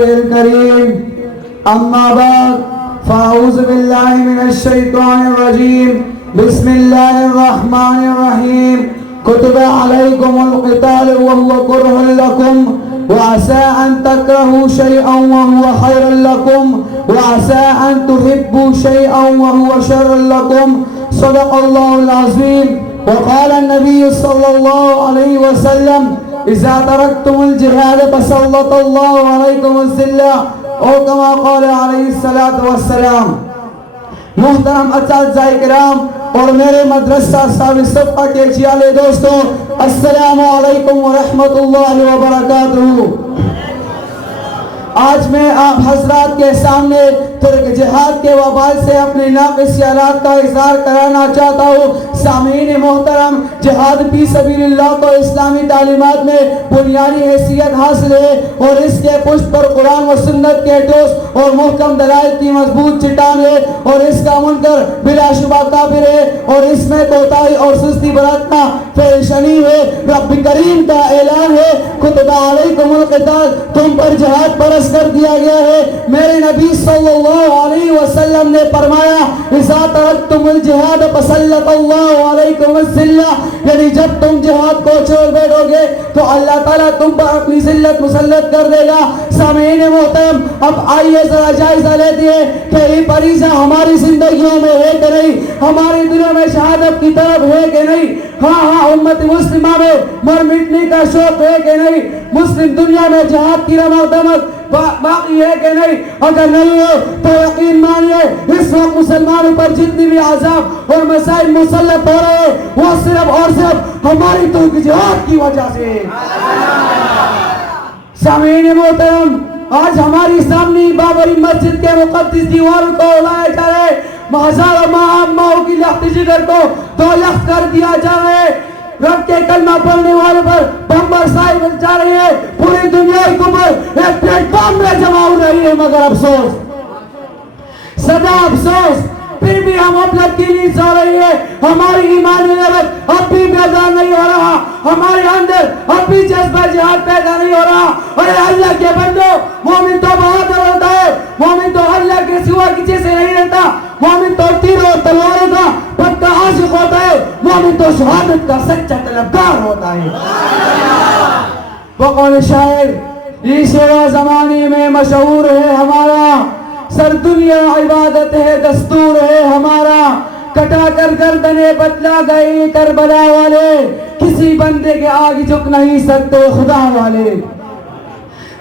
الكريم أما بعد فأعوذ بالله من الشيطان الرجيم بسم الله الرحمن الرحيم كتب عليكم القتال وهو كره لكم وعسى أن تكرهوا شيئا وهو خير لكم وعسى أن تحبوا شيئا وهو شر لكم صدق الله العظيم. وقال النبي صلى الله عليه وسلم إذا تركتم الجهاد فسلط الله عليكم الذلة أو كما قال عليه الصلاة والسلام. محترم اساتذہ کرام اور میرے مدرسہ صاحب صفحہ کے چیالے دوستوں، السلام علیکم ورحمۃ اللہ وبرکاتہ. آج میں آپ حضرات کے سامنے ترک جہاد کے وبال سے اپنے ناقص خیالات کا اظہار کرانا چاہتا ہوں. سامعین محترم، جہاد فی سبیل اللہ کو اسلامی تعلیمات میں بنیادی حیثیت حاصل ہے اور اس کے پشت پر قرآن و سنت کے ٹھوس اور محکم دلائل کی مضبوط چٹان ہے اور اس کا منکر بلا شبہ کافر ہے اور اس میں کوتاہی اور سستی برتنا فعل شنیع ہے. رب کریم کا اعلان ہے کتب علیکم القتال، تم پر جہاد فرض کر دیا گیا ہے. میرے نبی صلی اللہ علیہ وسلم نے فرمایا اذا ترکتم الجہاد فسلط اللہ علیکم الذلہ، یعنی جب تم جہاد کو چھوڑ بیٹھو گے تو اللہ تعالیٰ تم پر اپنی ذلت مسلط کر دے گا. سامعین محترم، اب آئیے ذرا جائزہ لیتے ہیں کہ یہ فریضہ ہماری زندگیوں میں ہے کہ نہیں، ہمارے دلوں میں شہادت کی طرف ہے کہ نہیں. ہاں امت مسلمہ میں مر مٹنے کا شوق ہے کہ نہیں، مسلم دنیا میں جہاد کی رمق دمک باقی ہے کہ نہیں. اگر نہیں ہے تو یقین مانیے اس وقت مسلمانوں پر جتنی بھی عذاب اور مسائل مسلط ہو رہے ہیں وہ صرف اور صرف ہماری تو جہاد کی وجہ سے. سامعین محترم، آج ہماری سامنے بابری مسجد کے مقدس دیواروں کو اڑایا جا رہا ہے، ہزاروں ماں کی لخت جگر کو دو لخت کر دیا جا رہا ہے. رب کے کلمہ پڑھنے والوں پر بم برسائی جا رہی ہے. پوری دنیا کے اوپر ایک پلیٹ فارم میں جمع ہو رہی ہے، مگر افسوس، سدا افسوس، پھر بھی ہم اپلب کی نیند سو رہی ہے. ہماری ایمان غیرت اب بھی بیدار نہیں ہو رہا، ہمارے اندر اب بھی جذبہ جہاد پیدا نہیں ہو رہا. ارے اللہ کے بندو، مومن تو بہادر ہوتا ہے، مومن تو اللہ کے سوا کسی سے نہیں رہتا، مومن تو تیروں اور تلواروں کا پکا عاشق ہوتا ہے، مومن تو شہادت کا سچا طلبگار ہوتا ہے. بقول شاعر، یہ شعر زمانے میں مشہور ہے ہمارا، سر دنیا عبادت ہے دستور ہے ہمارا، کٹا کر گردنیں بتلا گئی کربلا والے، کسی بندے کے آگے جھک نہیں سکتے خدا والے.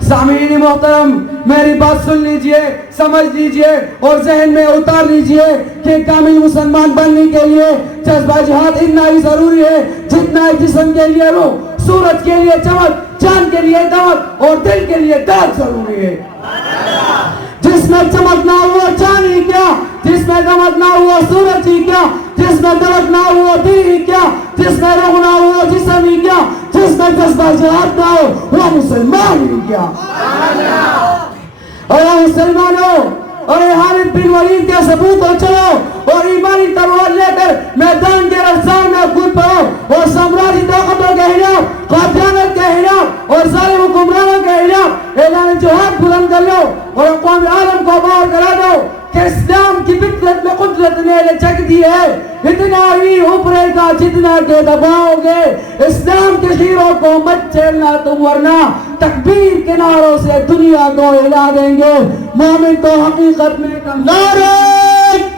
سامعین محترم، میری بات سن لیجئے، سمجھ لیجئے اور ذہن میں اتار لیجئے کہ کامل مسلمان بننے کے لیے جذبہ جہاد اتنا ہی ضروری ہے جتنا جسم کے لیے روح، سورج کے لیے چمک، جان کے لیے دمک اور دل کے لیے داد ضروری ہے. جس میں چمک نہ ہوا چاند ہی کیا، جس میں دمک نہ ہوا سورج ہی کیا، جس میں دمک نہ ہوا دل ہی کیا، جس میں روح نہ ہوا جسم ہی کیا، جس میں جذبہ جہاد نہ ہو وہ مسلمان ہی کیا. اور مسلمانوں، اور خالد بن ولید کے ثبوت ہو چلو اور ایمانی تلوار لے کر میدان کے رفتار میں کود پڑو اور سامراجی طاقتوں کے خلاف، قادیانت کے خلاف اور ظالم حکمرانوں کے خلاف اعلان جہاد بلند کر لو اور اقوام عالم کو باور کرا دو کہ اسلام کی فطرت میں قدرت نے لچک دی ہے. اتنا ہی اوپرے گا جتنا کہ دباؤ گے، اسلام کے شیروں کو مت چھیڑنا تم ورنہ تکبیر کے نعروں سے دنیا کو ہلا دیں گے. مومن تو حقیقت میں نعرہ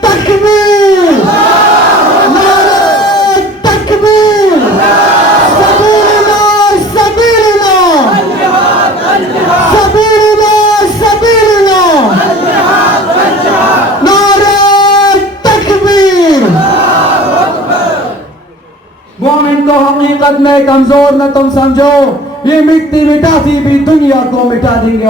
تکبیر، نعرہ تکبیر، سبیل اللہ سبیل اللہ، سبیل اللہ سبیل اللہ، نعرہ تکبیر. مومن کو حقیقت میں کمزور نہ تم سمجھو، یہ مٹی مٹاتی بھی دنیا کو مٹا دیں گے.